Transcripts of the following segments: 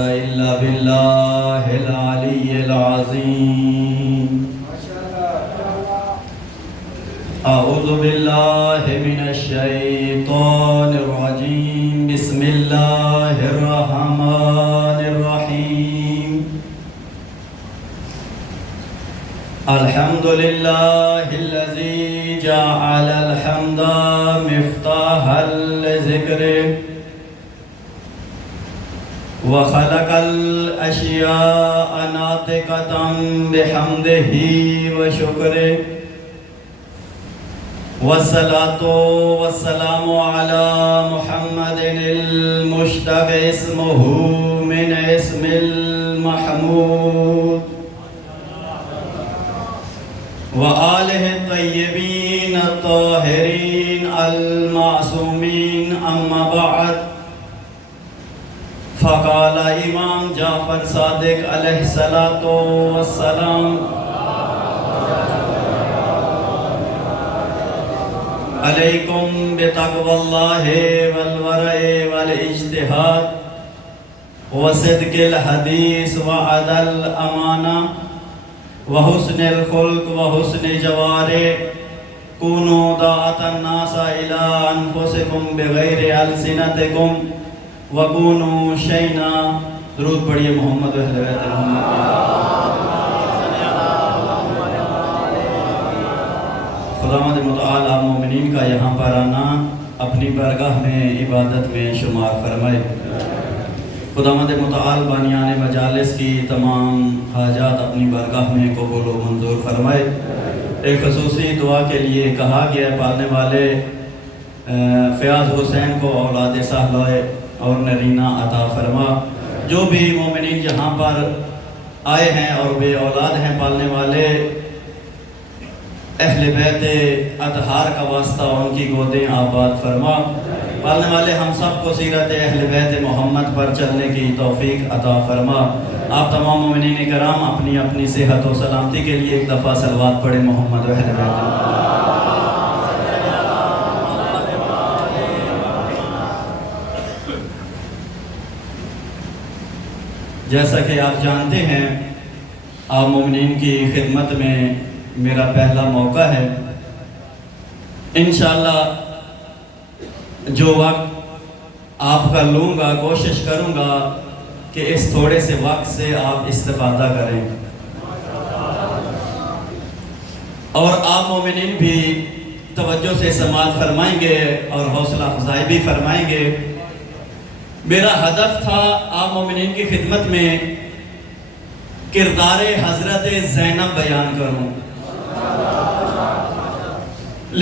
إلا بالله العلي العظيم. أعوذ بالله من الشيطان الرجيم. بسم الله الرحمن الرحيم. الحمد لله الذي جعل الحمد مفتاحا لذكره وخلق الأشياء ناطقة بحمده وشكره، والصلاة والسلام على محمد المشتق اسمه من اسم المحمود وآله الطيبين الطاهرين المعصومين. أما بعد، فقال امام جعفر صادق علیہ الصلاۃ والسلام: علیکم بتقوی اللہ والورع والاجتہاد وصدق الحدیث وعدل الامانہ وحسن الخلق وحسن جوارح. کونوا داعۃ الناس الی انفسکم بغیر السنتکم وَقُونُوا شَيْنَا. درود پڑھیے محمد و اہل بیت محمد. خداوند متعال آپ مومنین کا یہاں پر آنا اپنی بارگاہ میں عبادت میں شمار فرمائے. خداوند متعال بانیان مجالس کی تمام حاجات اپنی بارگاہ میں قبول و منظور فرمائے. ایک خصوصی دعا کے لیے کہا گیا پالنے والے فیاض حسین کو اولاد صالحہ اور نرینہ عطا فرما. جو بھی مومنین یہاں پر آئے ہیں اور بے اولاد ہیں، پالنے والے اہل بیت اطہار کا واسطہ ان کی گودیں آباد فرما. پالنے والے ہم سب کو سیرت اہل بیت محمد پر چلنے کی توفیق عطا فرما. آپ تمام مومنین کرام اپنی اپنی صحت و سلامتی کے لیے ایک دفعہ صلوات پڑھیں محمد و اہل بیت. جیسا کہ آپ جانتے ہیں، آپ مومنین کی خدمت میں میرا پہلا موقع ہے. انشاءاللہ جو وقت آپ کا لوں گا، کوشش کروں گا کہ اس تھوڑے سے وقت سے آپ استفادہ کریں، اور آپ مومنین بھی توجہ سے سماعت فرمائیں گے اور حوصلہ افزائی بھی فرمائیں گے. میرا ہدف تھا آپ مومنین کی خدمت میں کردار حضرت زینب بیان کروں،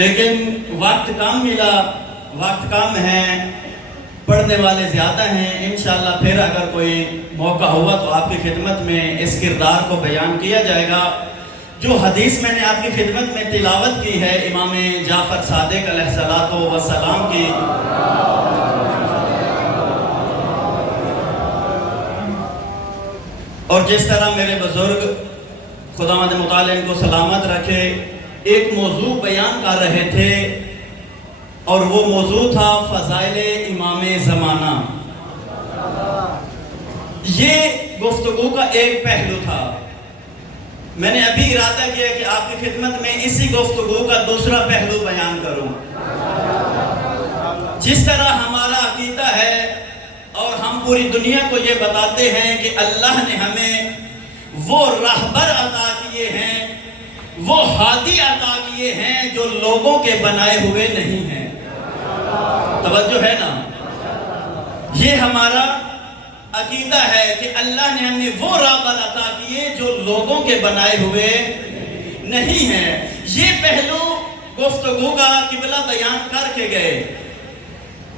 لیکن وقت کم ملا، وقت کم ہے، پڑھنے والے زیادہ ہیں. انشاءاللہ پھر اگر کوئی موقع ہوا تو آپ کی خدمت میں اس کردار کو بیان کیا جائے گا. جو حدیث میں نے آپ کی خدمت میں تلاوت کی ہے امام جعفر صادق علیہ الصلاۃ والسلام کی، اور جس طرح میرے بزرگ خداوند متعال ان کو سلامت رکھے ایک موضوع بیان کر رہے تھے، اور وہ موضوع تھا فضائل امام زمانہ. یہ گفتگو کا ایک پہلو تھا. میں نے ابھی ارادہ کیا کہ آپ کی خدمت میں اسی گفتگو کا دوسرا پہلو بیان کروں. جس طرح ہمارا عقیدہ ہے اور ہم پوری دنیا کو یہ بتاتے ہیں کہ اللہ نے ہمیں وہ راہبر عطا کیے ہیں، وہ ہادی عطا کیے ہیں جو لوگوں کے بنائے ہوئے نہیں ہیں. توجہ ہے نا؟ یہ ہمارا عقیدہ ہے کہ اللہ نے ہمیں وہ راہبر عطا کیے جو لوگوں کے بنائے ہوئے نہیں ہیں. یہ پہلو گفتگو کا قبلہ بیان کر کے گئے.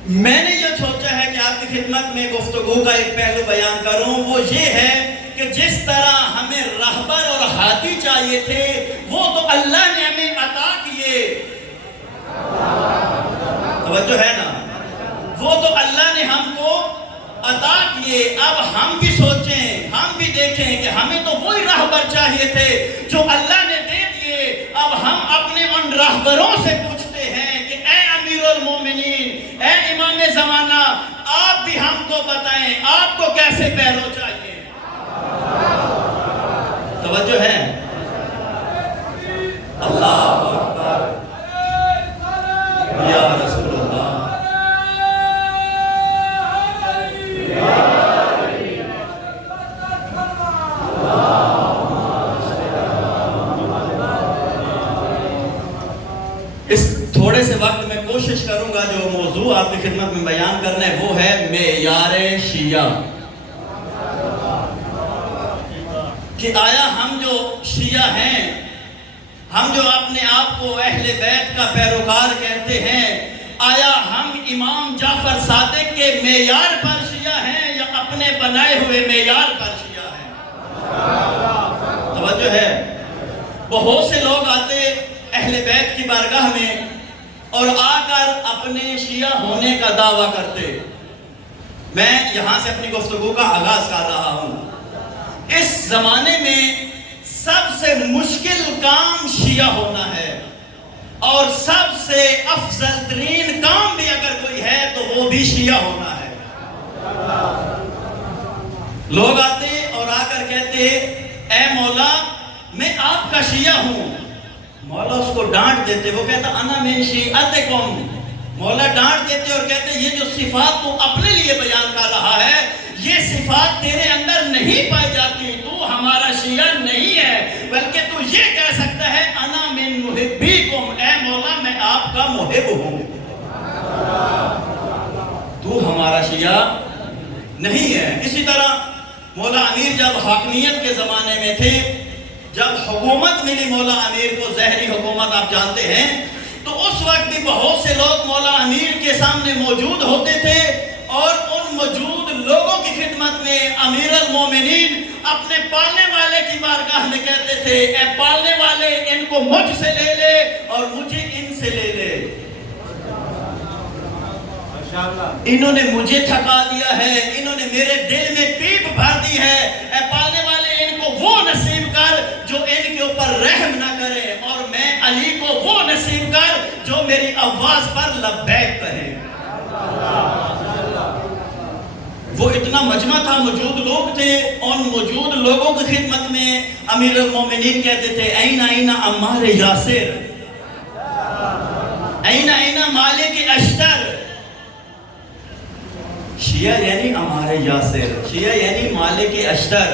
میں نے یہ سوچا ہے کہ آپ کی خدمت میں گفتگو کا ایک پہلو بیان کروں، وہ یہ ہے کہ جس طرح ہمیں راہبر اور ہادی چاہیے تھے وہ تو اللہ نے ہمیں عطا کیے. توجہ ہے نا؟ وہ تو اللہ نے ہم کو عطا کیے. اب ہم بھی سوچیں، ہم بھی دیکھیں کہ ہمیں تو وہی راہبر چاہیے تھے جو اللہ نے دے دیے. اب ہم اپنے ان راہبروں سے پوچھتے ہیں کہ اے امیر المومنین، اے امام زمانہ، آپ بھی ہم کو بتائیں، آپ کو کیسے پیرو چاہیے. توجہ ہے. اللہ اکبر یا رسول اللہ. اس تھوڑے سے وقت میں کوشش کروں گا جو موضوع آپ کی خدمت میں بیان کرنا ہے وہ ہے معیار شیعہ. کہ آیا ہم جو شیعہ ہیں, ہم جو اپنے آپ کو اہل بیت کا پیروکار کہتے ہیں, آیا ہم امام جعفر صادق کے معیار پر شیعہ ہیں یا اپنے بنائے ہوئے معیار پر شیعہ ہیں؟ توجہ ہے. بہت سے لوگ آتے اہل بیت کی بارگاہ میں اور آ کر اپنے شیعہ ہونے کا دعویٰ کرتے. میں یہاں سے اپنی گفتگو کا آغاز کر رہا ہوں. اس زمانے میں سب سے مشکل کام شیعہ ہونا ہے, اور سب سے افضل ترین کام بھی اگر کوئی ہے تو وہ بھی شیعہ ہونا ہے. لوگ آتے اور آ کر کہتے اے مولا میں آپ کا شیعہ ہوں. مولا اس کو ڈانٹ دیتے, وہ کہتا انا من شیعتکم. مولا ڈانٹ دیتے اور کہتے یہ جو صفات تو اپنے لیے بیان کر رہا ہے یہ صفات تیرے اندر نہیں پائی جاتی, تو ہمارا شیعہ نہیں ہے, بلکہ تو یہ کہہ سکتا ہے انا من محبیکم, اے مولا میں آپ کا محب ہوں, تو ہمارا شیعہ نہیں ہے. اسی طرح مولا امیر جب حاکمیت کے زمانے میں تھے, جب حکومت ملی مولا امیر کو, ظاہری حکومت آپ جانتے ہیں, تو اس وقت بھی بہت سے لوگ مولا امیر کے سامنے موجود ہوتے تھے اور ان موجود لوگوں کی خدمت میں امیر المومنین اپنے پالنے والے کی بارگاہ میں کہتے تھے اے پالنے والے ان کو مجھ سے لے لے اور مجھے ان سے لے لے. انہوں نے مجھے تھکا دیا ہے, انہوں نے میرے دل میں پیپ بھر دی ہے, اے پالنے والے ان کو وہ نصیب کر جو ان کے اوپر رحم نہ کرے, اور میں علی کو وہ نصیب کر جو میری آواز پر لبیک کہے. وہ اتنا مجمع تھا, موجود لوگ تھے, ان موجود لوگوں کی خدمت میں امیر المومنین کہتے تھے این این عمار یاسر, این این مالک اشتر. شیعہ یعنی عمار یاسر, شیعہ یعنی مالک اشتر.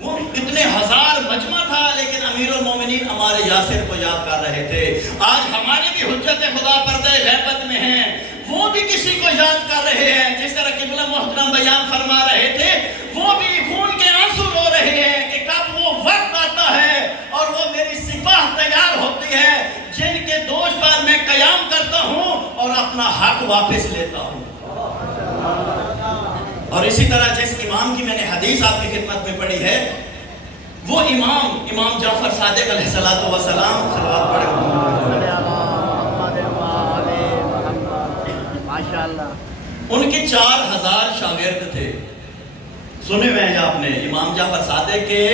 وہ اتنے ہزار مجمع تھا لیکن امیر المومنین عمار یاسر کو یاد کر رہے تھے. آج ہمارے بھی حجت خدا پردہ غیبت میں ہیں, وہ بھی کسی کو یاد کر رہے ہیں. جس طرح قبلہ محترم بیان فرما رہے تھے, وہ بھی خون کے آنسو رو رہے ہیں کہ کب وہ وقت آتا ہے اور وہ میری سپاہ تیار ہوتی ہے جن کے دوش پر میں قیام کرتا ہوں اور اپنا حق واپس لیتا ہوں. اور اسی طرح جس امام کی میں نے حدیث آپ کی خدمت میں پڑھی ہے, وہ امام جعفر صادق علیہ السلام صلوات پڑھے ان کے 4000 شاگرد تھے. سنے ہوئے ہیں آپ نے, امام جعفر صادق کے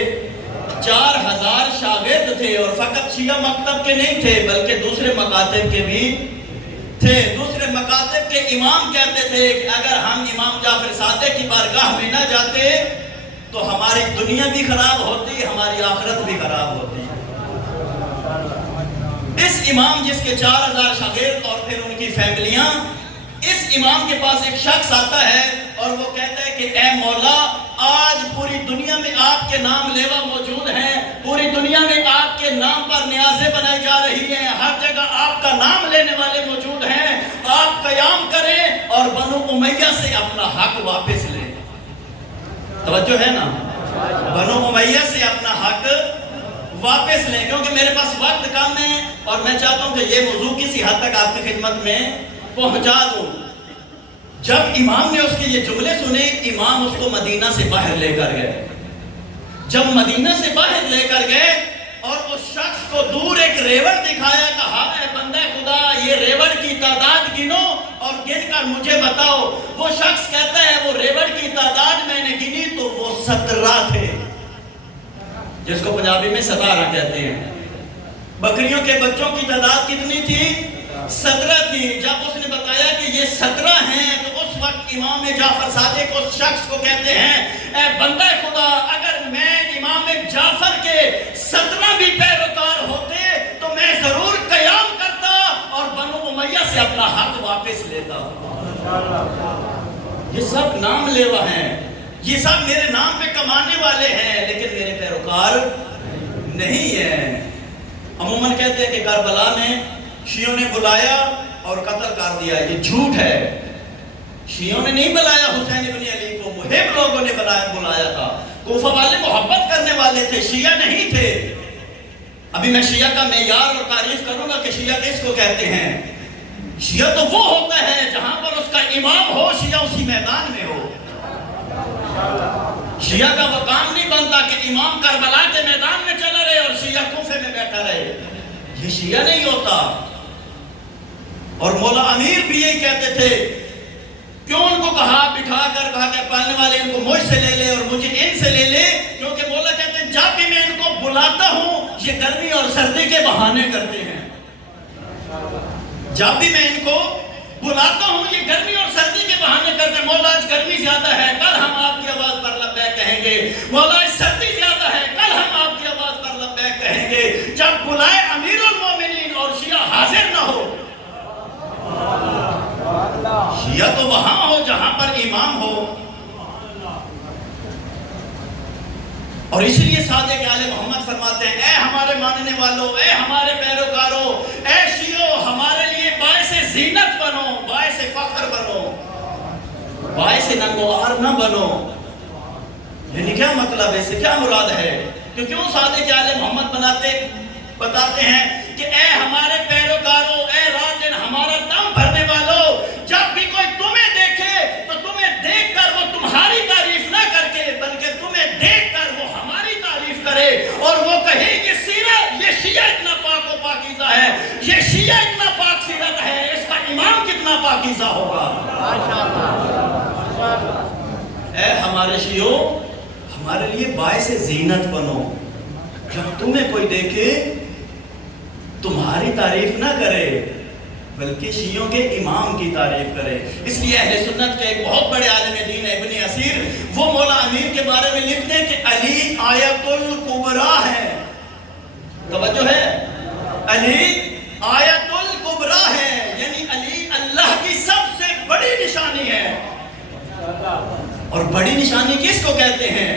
4000 شاگرد تھے, اور فقط شیعہ مکتب کے نہیں تھے بلکہ دوسرے مکاتب کے بھی تھے. دوسرے مکاتب کے امام کہتے تھے کہ اگر ہم امام جعفر صادق کی بارگاہ میں نہ جاتے تو ہماری دنیا بھی خراب ہوتی, ہماری آخرت بھی خراب ہوتی. اس امام جس کے 4000 شاگرد اور پھر ان کی فیملیاں, اس امام کے پاس ایک شخص آتا ہے اور وہ کہتا ہے کہ اے مولا آج پوری دنیا میں آپ کے نام لیوا موجود ہیں, پوری دنیا میں آپ کے نام پر نیازیں بنائی جا رہی ہیں, ہر جگہ آپ کا نام لینے والے موجود ہیں, آپ قیام کریں اور بنو امیہ سے اپنا حق واپس لیں. توجہ ہے نا, بنو امیہ سے اپنا حق واپس لیں, کیونکہ میرے پاس وقت کم ہے اور میں چاہتا ہوں کہ یہ موضوع کسی حد تک آپ کی خدمت میں پہنچا دوں. جب امام نے اس کے یہ جملے سنے, امام اس کو مدینہ سے باہر لے کر گئے. جب مدینہ سے باہر لے کر گئے اور اس شخص کو دور ایک ریوڑ دکھایا, کہا اے بندہ خدا یہ ریوڑ کی تعداد گنو اور گن کر مجھے بتاؤ. وہ شخص کہتا ہے وہ ریوڑ کی تعداد میں نے گنی تو وہ 17 تھے, جس کو پنجابی میں 17 کہتے ہیں. بکریوں کے بچوں کی تعداد کتنی تھی؟ 17 تھی. جب اس نے بتایا کہ یہ 17 ہیں تو اس وقت امام جعفر صادق اس شخص کو کہتے ہیں اے بندہ خدا اگر میں امام جعفر کے 17 بھی پیروکار ہوتے تو میں ضرور قیام کرتا اور بنو امیہ سے اپنا حق واپس لیتا۔ یہ سب نام لیوا ہیں، یہ سب میرے نام پہ کمانے والے ہیں، لیکن میرے پیروکار نہیں ہیں۔ عموماً کہتے ہیں کہ کربلا میں شیعوں نے بلایا اور قتل کر دیا، یہ جھوٹ ہے۔ شیعوں نے نہیں بلایا حسین ابن علی کو، محب لوگوں نے بلایا تھا۔ کوفہ والے محبت کرنے والے تھے، شیعہ نہیں تھے۔ ابھی میں شیعہ کا معیار اور تعریف کروں گا کہ شیعہ کس کو کہتے ہیں۔ شیعہ تو وہ ہوتا ہے جہاں پر اس کا امام ہو، شیعہ اسی میدان میں ہو۔ شیعہ کا وہ کام نہیں بنتا کہ امام کربلا کے میدان میں چلا رہے اور شیعہ کوفے میں بیٹھا رہے، یہ شیعہ نہیں ہوتا۔ اور مولا امیر بھی یہی کہتے تھے، کیوں ان کو کہا بٹھا کر کہا کہ پالنے والے ان کو مجھ سے لے لے اور مجھے ان سے لے لے، کیونکہ مولا کہتے ہیں جب بھی میں ان کو بلاتا ہوں یہ گرمی اور سردی کے بہانے کرتے ہیں۔ جب بھی میں ان کو بلاتا ہوں یہ گرمی اور سردی کے بہانے کرتے ہیں۔ مولا آج گرمی زیادہ ہے، کل ہم آپ کی آواز پر لبیک کہیں گے۔ مولا آج سردی زیادہ ہے، کل ہم آپ کی آواز پر لبیک کہیں گے۔ جب بلائے امیر المومنین اور شیعہ حاضر نہ ہو، شیعہ تو وہاں ہو جہاں پر امام ہو۔ اور اس لیے صادق آل محمد فرماتے ہیں اے ہمارے ماننے والوں، اے ہمارے پیروکاروں، اے شیعو ہمارے لیے باعث زینت بنو، باعث فخر بنو، باعث ننگوار نہ بنو۔ یعنی کیا مطلب ہے، اس سے کیا مراد ہے کہ کیوں صادق آل محمد بتاتے ہیں کہ اے ہمارے پیروکاروں، اے رات دن ہمارا دم بھرنے والوں، جب بھی کوئی تمہیں دیکھے تو تمہیں دیکھ کر وہ تمہاری تعریف نہ کر کے بلکہ تمہیں دیکھ کر وہ ہماری تعریف کرے اور وہ کہے یہ سیرت، یہ شیعہ اتنا پاک و پاکیزہ ہے، یہ شیعہ اتنا پاک سیرت ہے، اس کا امام کتنا پاکیزہ ہوگا۔ اے ہمارے شیعو ہمارے لیے باعث زینت بنو، جب تمہیں کوئی دیکھے تمہاری تعریف نہ کرے بلکہ شیعوں کے امام کی تعریف کرے۔ اس لیے اہل سنت کے ایک بہت بڑے عالم دین ابن اسیر وہ مولا امیر کے بارے میں لکھتے ہیں کہ علی آیت الکبریٰ ہے۔ توجہ ہے، علی آیت الکبریٰ ہے، یعنی علی اللہ کی سب سے بڑی نشانی ہے۔ اور بڑی نشانی کس کو کہتے ہیں؟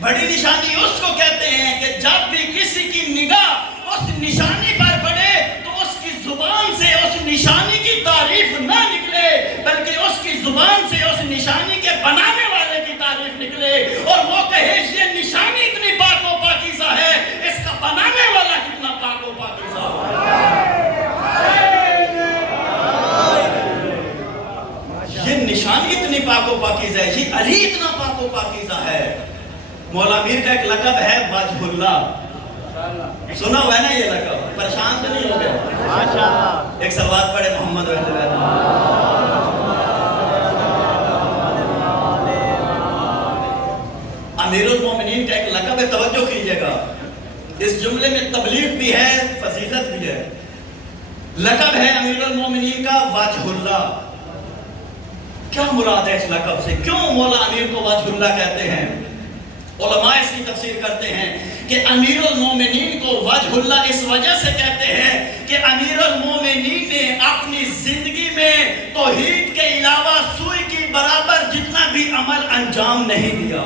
بڑی نشانی اس کو کہتے ہیں کہ جب بھی کسی کی نگاہ اس نشانی پر پڑے تو اس کی زبان سے اس نشانی کی تعریف نہ نکلے بلکہ اس کی زبان سے اس نشانی کے بنانے والے کی تعریف نکلے، اور وہ کہے یہ نشانی اتنی پاک و پاکیزہ ہے، اس کا بنانے والا کتنا پاک و پاکیزہ ہے۔ یہ نشانی اتنی پاک و پاکیزہ ہے، یہ علی اتنا پاک و پاکیزہ ہے۔ مولا امیر کا ایک لقب ہے وجہ اللہ، سنا ہوا ہے نا یہ لقب، پریشان تو نہیں ہو گئے؟ ایک سلوات پڑھے محمد رحمۃ اللہ۔ امیر المومنین کا ایک لقب ہے، توجہ کیجئے گا، اس جملے میں تبلیغ بھی ہے فضیلت بھی ہے۔ لقب ہے امیر المومنین کا وجہ اللہ۔ کیا مراد ہے اس لقب سے؟ کیوں مولا امیر کو وجہ اللہ کہتے ہیں؟ علماء اس کی تفسیر کرتے ہیں کہ امیر المومنین کو وجہ اللہ اس وجہ سے کہتے ہیں کہ امیر المومنین نے اپنی زندگی میں توحید کے علاوہ سوئی کی برابر جتنا بھی عمل انجام نہیں دیا۔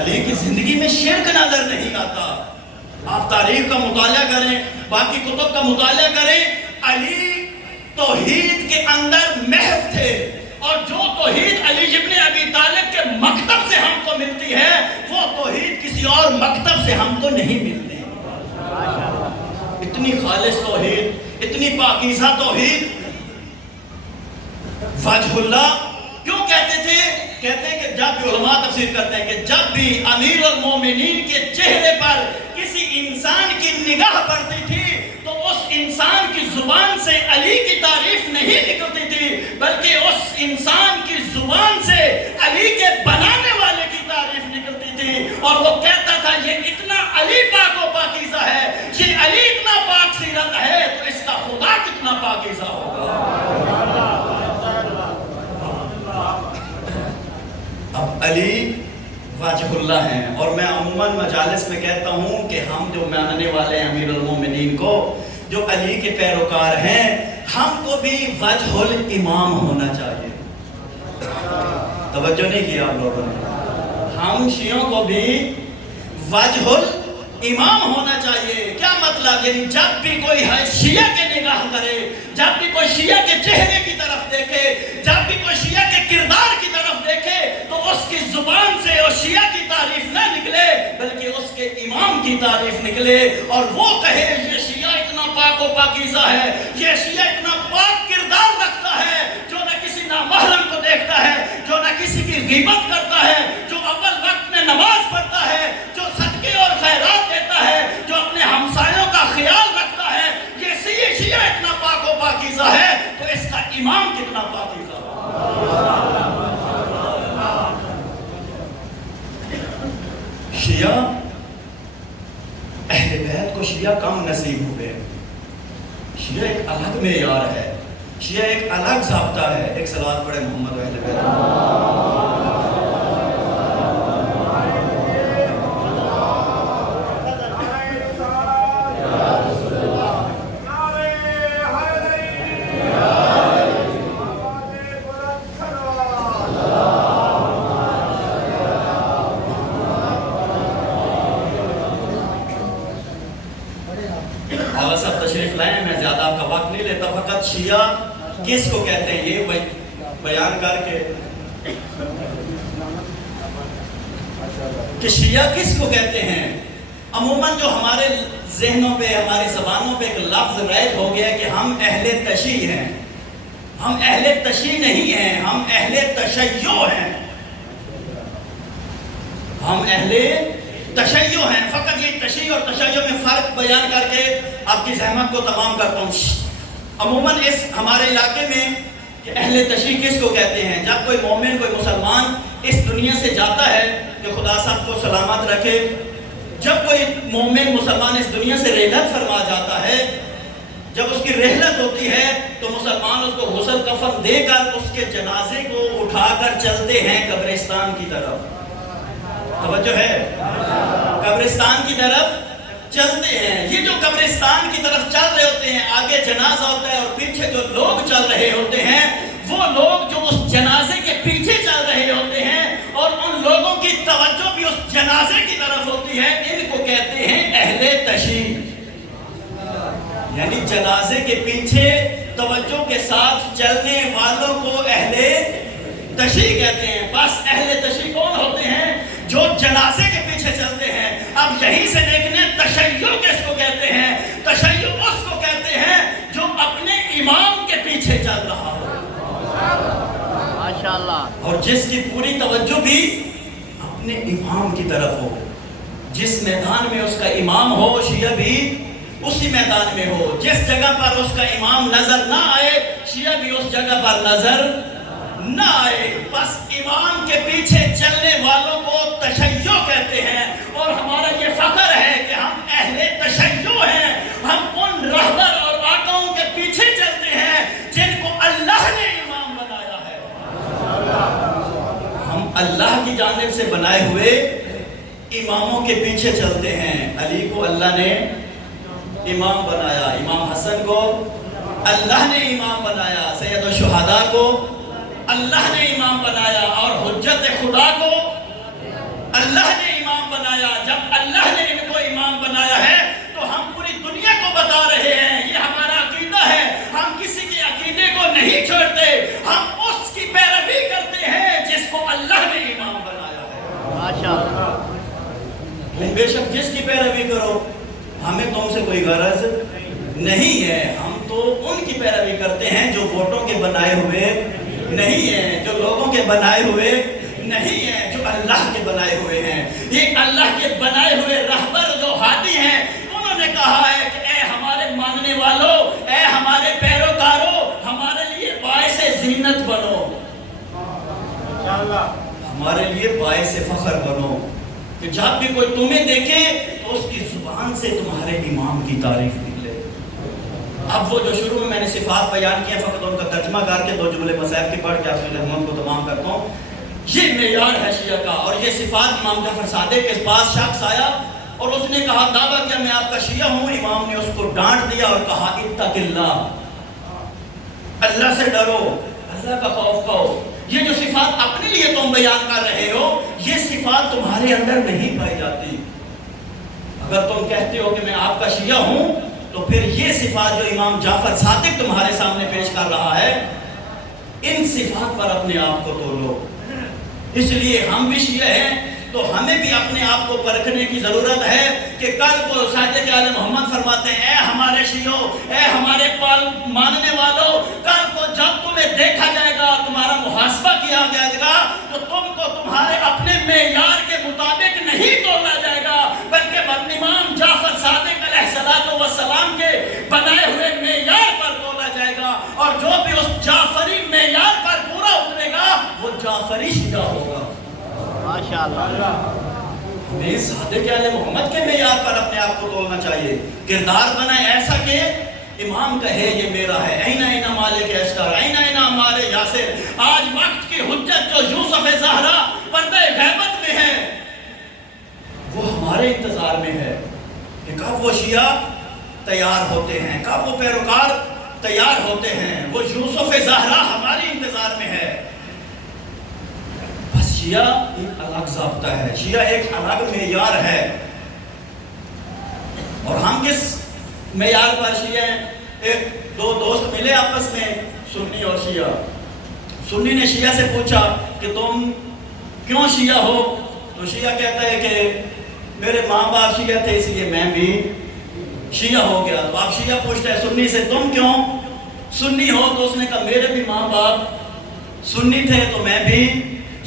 علی کی زندگی میں شرک نظر نہیں آتا۔ آپ تاریخ کا مطالعہ کریں، باقی کتب کا مطالعہ کریں، علی توحید کے اندر محو تھے، اور جو توحید علی ابن ابی طالب کے مکتب سے ہم کو ملتی ہے وہ توحید کسی اور مکتب سے ہم کو نہیں ملتی۔ اتنی خالص توحید، اتنی پاکیزہ توحید۔ وجہ اللہ کیوں کہتے تھے؟ کہتے ہیں کہ جب بھی علماء تفسیر کرتے ہیں کہ جب بھی امیر المومنین کے چہرے پر کسی انسان کی نگاہ پڑتی تھی تو اس انسان کی زبان سے علی کی تعریف نہیں نکلتی تھی بلکہ اس انسان کی زبان سے علی کے بنانے والے کی تعریف نکلتی تھی، اور وہ کہتا تھا یہ اتنا علی پاک و پاکیزہ ہے، یہ علی اتنا پاک سیرت ہے تو اس کا خدا کتنا پاکیزہ ہوگا۔ علی وجہ اللہ ہیں. اور میں عموماً مجالس میں کہتا ہوں کہ ہم جو ماننے والے ہیں امیر المومنین کو، جو علی کے پیروکار ہیں، ہم کو بھی وجہ الامام ہونا چاہیے. توجہ نہیں کیا آپ لوگوں نے؟ ہم شیعوں کو بھی وجہ الامام ہونا چاہیے. کیا مطلب؟ یعنی جب بھی کوئی شیعہ کے نگاہ کرے، جب بھی کوئی شیعہ کے چہرے کی طرف دیکھے، جب بھی کوئی شیعہ کے کردار کی طرف دیکھے، تو اس کی زبان سے اس شیعہ کی تعریف نہ نکلے بلکہ اس کے امام کی تعریف نکلے، اور وہ کہے یہ شیعہ اتنا پاک و پاکیزہ ہے، یہ شیعہ اتنا پاک کردار رکھتا ہے، جو نہ کسی نامحرم کو دیکھتا ہے، جو نہ کسی کی غیبت کرتا ہے، جو اول وقت میں نماز پڑھتا ہے، جو صدقے اور خیرات دیتا ہے، جو اپنے ہمسایوں کا خیال رکھتا ہے. یہ شیعہ اتنا پاک و پاکیزہ ہے تو اس کا امام کتنا پاکیزہ ہے. شیعہ اہل بیت کو شیعہ کم نصیب ہوئے. شیعہ ایک الگ معیار ہے، شیعہ ایک الگ ضابطہ ہے. ایک صلوات پڑھے محمد و اہل بیت. شیعہ کس کو کہتے ہیں یہ بیان کر کے کہ شیعہ کس کو کہتے ہیں. عموماً جو ہمارے ذہنوں پہ، ہماری زبانوں پہ ایک لفظ رائج ہو گیا کہ ہم اہل تشیع ہیں. ہم اہل تشیع نہیں ہیں، ہم اہل تشیع ہیں. ہم اہل تشیع ہیں. فقط یہ تشیع اور تشیع میں فرق بیان کر کے آپ کی زحمت کو تمام کرتا ہوں. عموماً اس ہمارے علاقے میں کہ اہل تشیع کس کو کہتے ہیں؟ جب کوئی مومن، کوئی مسلمان اس دنیا سے جاتا ہے، کہ خدا سب کو سلامت رکھے، جب کوئی مومن مسلمان اس دنیا سے رحلت فرما جاتا ہے، جب اس کی رحلت ہوتی ہے تو مسلمان اس کو غسل کفن دے کر اس کے جنازے کو اٹھا کر چلتے ہیں قبرستان کی طرف. توجہ ہے؟ قبرستان کی طرف چلتے ہیں. یہ جو قبرستان کی طرف چل رہے ہوتے ہیں، آگے جنازہ ہوتا ہے اور پیچھے جو لوگ چل رہے ہوتے ہیں، وہ لوگ جو اس جنازے کے پیچھے چل رہے ہوتے ہیں اور ان لوگوں کی توجہ بھی اس جنازے کی طرف ہوتی ہے، ان کو کہتے ہیں اہل تشیع. یعنی جنازے کے پیچھے توجہ کے ساتھ چلنے والوں کو اہل تشیع کہتے ہیں. بس اہل تشیع کون ہوتے ہیں؟ جو جنازے کے پیچھے چلتے ہیں. اب یہیں سے دیکھنے تشیع کس کو کہتے ہیں؟ تشیع اس کو کہتے ہیں جو اپنے امام کے پیچھے چل رہا ہو، ماشاءاللہ، اور جس کی پوری توجہ بھی اپنے امام کی طرف ہو. جس میدان میں اس کا امام ہو، شیعہ بھی اسی میدان میں ہو. جس جگہ پر اس کا امام نظر نہ آئے، شیعہ بھی اس جگہ پر نظر نہ آئے. بس امام کے پیچھے چلنے والوں کو تشیع کہتے ہیں. اور ہمارا یہ فخر ہے کہ ہم اہل تشیع ہیں. ہم ان رہبر اور آقاؤں کے پیچھے چلتے ہیں جن کو اللہ نے امام بنایا ہے. ہم اللہ کی جانب سے بنائے ہوئے اماموں کے پیچھے چلتے ہیں. علی کو اللہ نے امام بنایا، امام حسن کو اللہ نے امام بنایا، سید الشہداء کو اللہ نے امام بنایا، اور حجت خدا کو اللہ نے امام بنایا. جب اللہ نے ان کو امام بنایا ہے تو ہم پوری دنیا کو بتا رہے ہیں یہ ہمارا عقیدہ ہے. ہم کسی کے عقیدے کو نہیں چھوڑتے، ہم اس کی پیروی کرتے ہیں جس کو اللہ نے امام بنایا ہے. ماشاءاللہ. تم بے شک جس کی پیروی کرو، ہمیں تم سے کوئی غرض نہیں ہے. ہم تو ان کی پیروی کرتے ہیں جو ووٹوں کے بنائے ہوئے نہیں ہیں، جو لوگوں کے بنائے ہوئے نہیں ہیں، جو اللہ کے بنائے ہوئے ہیں. یہ اللہ کے بنائے ہوئے رہبر جو ہادی ہیں، انہوں نے کہا ہے کہ اے ہمارے ماننے والوں، اے ہمارے پیروکاروں، ہمارے لیے باعث زینت بنو، ہمارے لیے باعث فخر بنو، کہ جب بھی کوئی تمہیں دیکھے تو اس کی زبان سے تمہارے امام کی تعریف نکلے. اب وہ جو شروع میں نے صفات بیان کیا، فقط ان کا ترجمہ کر کے 2 جملے مصائب کے پڑھ کے آپ کی رحمت کو تمام کرتا ہوں. یہ معیار ہے شیعہ کا. اور یہ صفات امام جعفر صادق کے پاس شخص آیا اور اس نے کہا دعویٰ کیا میں آپ کا شیعہ ہوں. امام نے اس کو ڈانٹ دیا اور کہا اتق اللہ، اللہ سے ڈرو، اللہ کا خوف کرو. یہ جو صفات اپنے لیے تم بیان کر رہے ہو یہ صفات تمہارے اندر نہیں پائی جاتی. اگر تم کہتے ہو کہ میں آپ کا شیعہ ہوں تو پھر یہ صفات جو امام جعفر صادق تمہارے سامنے پیش کر رہا ہے ان صفات پر اپنے آپ کو تولو. اس لیے ہم بھی شیعہ ہیں تو ہمیں بھی اپنے آپ کو پرکھنے کی ضرورت ہے کہ کل کو صادق آل محمد فرماتے ہیں اے ہمارے شیعوں، اے ہمارے ماننے والوں، کل کو جب تمہیں دیکھا جائے گا، تمہارا محاسبہ کیا جائے گا تو تم کو تمہارے اپنے معیار کے مطابق نہیں تولا جائے گا بلکہ امام جعفر صادق علیہ السلام کے بنائے ہوئے معیار پر تولا جائے گا. اور جو بھی اس جعفری معیار پر پورا اترے گا وہ جعفری شیعہ ہوگا. ماشاءاللہ. ہمیں صادق آل محمد کے معیار پر اپنے آپ کو تولنا چاہیے. کردار بنائے ایسا کہ امام کہے یہ میرا ہے. اینا اینا مالک اشتر، اینا اینا ہمارے یاسر. آج وقت کی حجت جو یوسف زہرا پردہ غیبت میں ہے وہ ہمارے انتظار میں ہے کہ کب وہ شیعہ تیار ہوتے ہیں، کب وہ پیروکار تیار ہوتے ہیں. وہ یوسف زہرا ہماری انتظار میں ہے. بس شیعہ ایک الگ ضابطہ ہے، شیعہ ایک الگ معیار ہے. اور ہم کس معیار پر شیعہ ہیں؟ ایک دو دوست ملے آپس میں، سنی اور شیعہ. سنی نے شیعہ سے پوچھا کہ تم کیوں شیعہ ہو؟ تو شیعہ کہتا ہے کہ میرے ماں باپ شیعہ تھے اس لیے میں بھی شیعہ ہو گیا. تو آپ شیعہ پوچھتے ہیں سنی سے تم کیوں سنی ہو؟ تو اس نے کہا میرے بھی ماں باپ سنی تھے تو میں بھی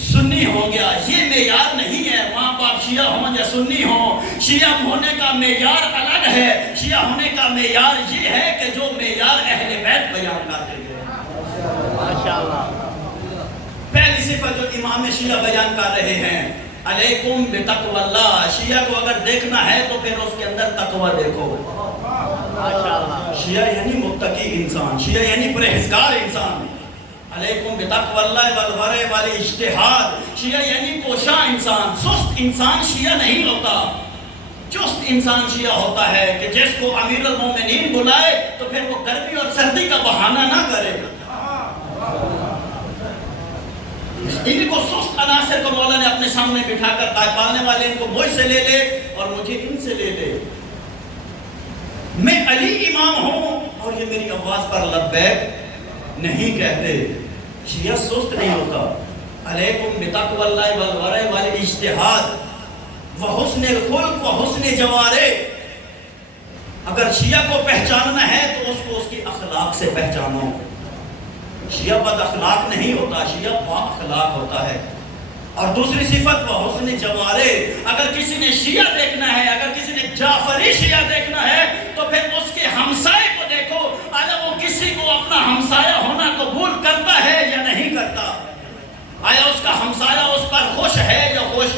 سنی ہو گیا. یہ معیار نہیں ہے ماں باپ شیعہ ہوں یا سنی ہوں. شیعہ ہونے کا معیار الگ ہے. شیعہ ہونے کا معیار یہ ہے کہ جو معیار اہل بیت بیان کرتے ہیں. ماشاءاللہ. پہلی صفت جو امام شیعہ بیان کر رہے ہیں علیکم بتقوی اللہ. شیعہ کو اگر دیکھنا ہے تو پھر اس کے اندر تقوی دیکھو. ماشاءاللہ. شیعہ یعنی متقی انسان، شیعہ یعنی پرہیزگار انسان. علیکم بتقوی اللہ والورع والاجتہاد. شیعہ یعنی کوشاں انسان. سست انسان شیعہ نہیں ہوتا. چست انسان شیعہ ہوتا ہے کہ جس کو امیر المومنین بلائے تو پھر وہ گرمی اور سردی کا بہانہ نہ کرے. ان کو سست عناصر کو مولا نے اپنے سامنے بٹھا کر کہا پالنے والے ان کو مجھ سے لے لے اور مجھے ان سے لے لے. میں علی امام ہوں اور یہ میری آواز پر لبیک نہیں کہتے. شیعہ سست نہیں ہوتا. علیکم بتقوی اللہ والورع والاجتہاد وحسن الخلق وحسن جوارح. اگر شیعہ کو پہچاننا ہے تو اس کو اس کی اخلاق سے پہچانو. شیعہ بد اخلاق نہیں ہوتا، شیعہ با اخلاق ہوتا ہے. اور دوسری صفت وہ حسن جوارح. اگر کسی نے شیعہ دیکھنا ہے، اگر کسی نے جعفری شیعہ دیکھنا ہے تو پھر اس کے ہمسائے کو دیکھو. آیا وہ کسی کو اپنا ہمسایہ ہونا قبول کرتا ہے یا نہیں کرتا؟ آیا اس کا ہمسایہ اس پر خوش ہے یا خوش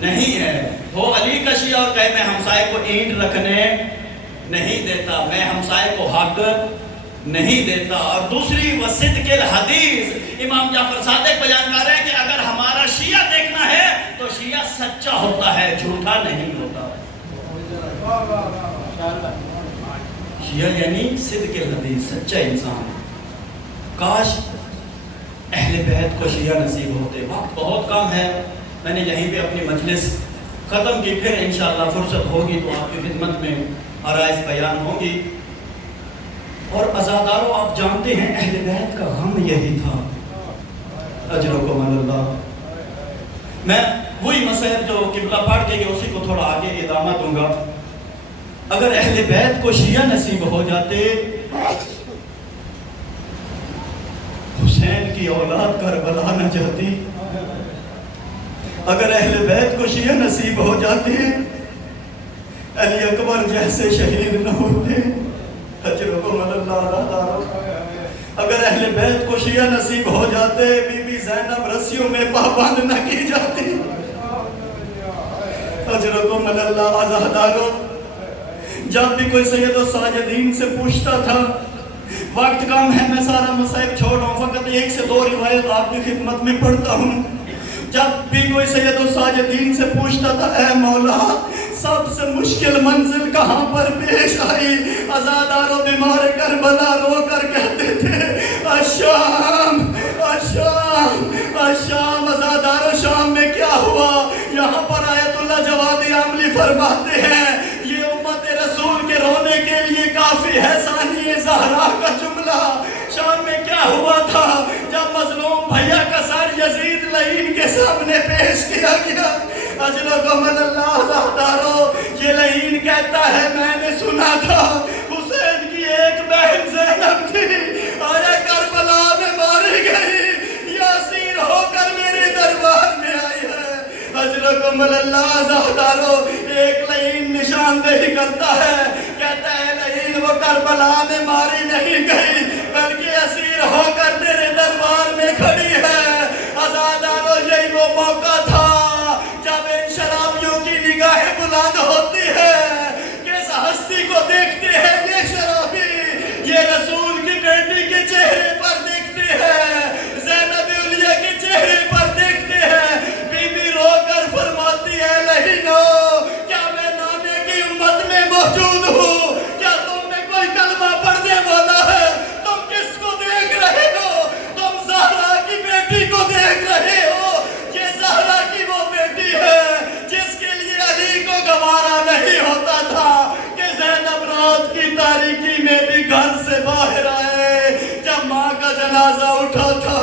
نہیں ہے؟ وہ علی کا شیعہ اور کہے میں ہمسائے کو اینٹ رکھنے نہیں دیتا، میں ہمسائے کو حق نہیں دیتا. اور دوسری وصدق الحدیث. امام جعفر صادق بیان کر رہے ہیں کہ اگر ہمارا شیعہ دیکھنا ہے تو شیعہ سچا ہوتا ہے، جھوٹا نہیں ہوتا. شیعہ یعنی صدق الحدیث، سچا انسان. کاش اہل بیت کو شیعہ نصیب ہوتے. وقت بہت کم ہے، میں نے یہیں پہ اپنی مجلس ختم کی. پھر انشاءاللہ فرصت ہوگی تو آپ کی خدمت میں عرائض بیان ہوگی. اور عزاداروں آپ جانتے ہیں اہل بیت کا غم یہی تھا. اجرکم اللہ. میں وہی مسائل جو قبلہ پڑھ کے اسی کو تھوڑا آگے ادامہ دوں گا. اگر اہل بیت کو شیعہ نصیب ہو جاتے، حسین کی اولاد کربلا نہ جاتی. اگر اہل بیت کو شیعہ نصیب ہو جاتے، علی اکبر جیسے شہید نہ ہوتے. اجرکم اللہ. اگر اہل بیت کو شیعہ نصیب ہو جاتے، بی بی زینب رسیوں میں پابند نہ کی جاتی. اجرکم اللہ. عزاداروں جب بھی کوئی سید و ساجدین سے پوچھتا تھا وقت کم ہے، میں سارا مصائب چھوڑ رہا ہوں، فقط 1 سے 2 روایت آپ کی خدمت میں پڑھتا ہوں۔ جب بھی کوئی سید الساجدین سے پوچھتا تھا اے مولا سب سے مشکل منزل کہاں پر پیش آئی، عزادارو بیمار کربلا رو کر کہتے تھے الشام الشام الشام، عزادارو شام میں کیا ہوا؟ یہاں پر آیت اللہ جوادی عاملی فرماتے ہیں یہ امت رسول کے رونے کے لیے کافی ہے ثانی زہرا کا جملہ۔ شام میں کیا ہوا تھا؟ جب مظلوم بھیا کا سر یزید لعین کے سامنے پیش کیا گیا، اجلکم اللہ زہدارو، یہ لعین کہتا ہے میں نے سنا تھا حسین کی ایک بہن زینب تھی، آیا کربلا میں ماری گئی، یہ اسیر ہو کر میرے دربار میں آئی ہے۔ اجلکم اللہ زہدارو، ایک لعین نشاندہی کرتا ہے، کہتا ہے لعین وہ کربلا میں ماری نہیں گئی بلکہ اسیر ہو کر تیرے دربار میں کھڑی ہے۔ عزادارو یہی وہ موقع تھا جب ان شرابیوں کی نگاہیں بلند ہوتی ہے کہ اس ہستی کو دیکھتے ہیں یہ شرابی، یہ رسول کی بیٹی کے چہرے پر دیکھتے ہیں، زینب علیہ کے چہرے پر دیکھتے ہیں، بی بی رو کر فرماتی ہے لعینو کیا میں نانے کی امت میں موجود ہوں؟ کیا تم میں کوئی کلمہ پڑھنے والا ہے؟ تم کس کو دیکھ رہے ہو؟ تم زہرا کی بیٹی کو دیکھ رہے ہو، یہ زہرا کی وہ بیٹی ہے جس کے لیے علی کو گوارا نہیں ہوتا تھا کہ زینب رات کی تاریکی میں بھی گھر سے باہر آئے۔ جب ماں کا جنازہ اٹھا تھا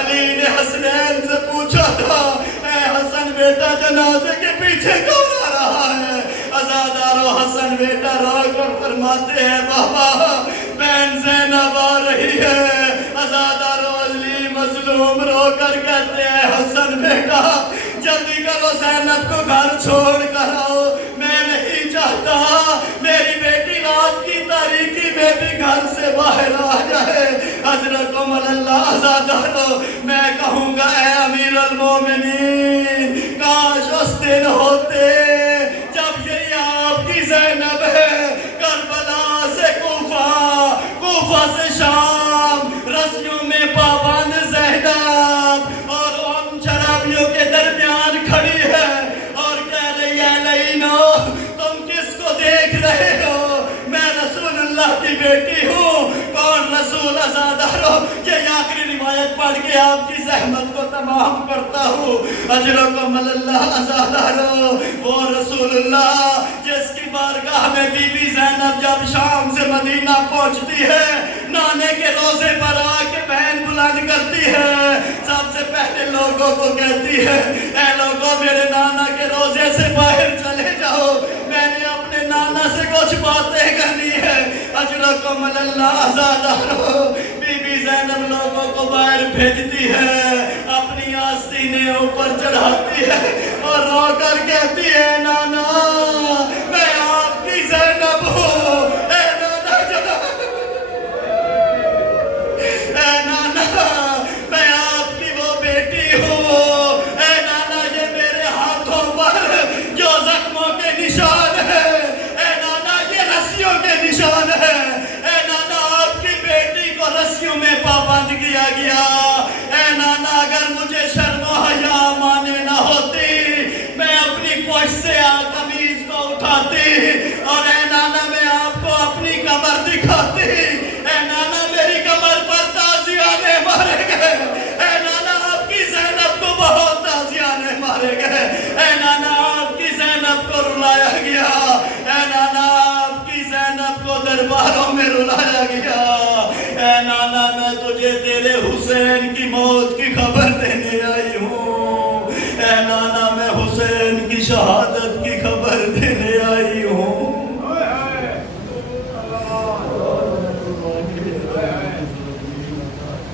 علی نے حسنین سے پوچھا تھا اے حسن بیٹا جنازے کے پیچھے کون آ رہا ہے؟ عزادارو حسن بیٹا رو کر فرماتے ہیں بابا بہن زینب آ رہی ہے۔ عزادارو علی مظلوم رو کر کہتے ہیں حسن بیٹا جلدی کرو زینب کو گھر چھوڑ کر آؤ، میں نہیں چاہتا میری بیٹی رات کی تاریکی میں بھی گھر سے باہر آ جائے۔ اجرکم اللہ عزادارو، میں کہوں گا اے امیر المومنین کاش اس دن ہوتے جب یہی آپ کی زینب ہے کربلا سے کوفہ، کوفہ سے شام، رسیوں میں پابند زینب اور ان شرابیوں کے درمیان کھڑی ہے اور کہہ رہی ہے لعینو تم کس کو دیکھ رہے ہو؟ میں رسول اللہ کی بیٹی ہوں۔ کون رسول؟ عزادارو یہ آخری روایت پڑھ کے آپ کی زحمت کو تمام کرتا ہوں۔ اجرکم اللہ عزادارو، وہ رسول اللہ جس کی بارگاہ میں بی بی زینب جب شام سے مدینہ پہنچتی ہے نانے کے روزے پر آ کے بہن بلند کرتی ہے، سب سے پہلے لوگوں کو کہتی ہے اے لوگوں میرے نانا کے روزے سے باہر چلے جاؤ، میں نے اپنے نانا سے کچھ باتیں کرنی ہے۔ اجرکم اللہ عزادارو، بی بی زینب لوگوں کو باہر بھیجتی ہے، اپنی آستینیں اوپر چڑھاتی ہے اور رو کر کہتی ہے نانا میں آپ کی زینب ہوں، اے نانا جان، اے نانا میں آپ کی وہ بیٹی ہوں، اے نانا یہ میرے ہاتھوں پر جو زخموں کے نشان ہے، اے نانا یہ رسیوں کے نشان ہے، اے نانا آپ کی بیٹی کو رسیوں میں پابند کیا گیا، اے نانا اگر مجھے شرم و حیا مانے نہ ہوتی میں اپنی پوچھ سے قمیض کو اٹھاتی اور اے نانا میں آپ کو اپنی کمر دکھاتی، اے نانا میری کمر پر تازیانے مارے گئے، اے نانا آپ کی زینب کو بہت تازیانے مارے گئے، اے نانا آپ کی زینب کو رلایا گیا، اے نانا آپ کی زینب کو درباروں میں رلایا گیا، اے نانا میں تجھے تیرے حسین کی موت کی خبر دینے آئی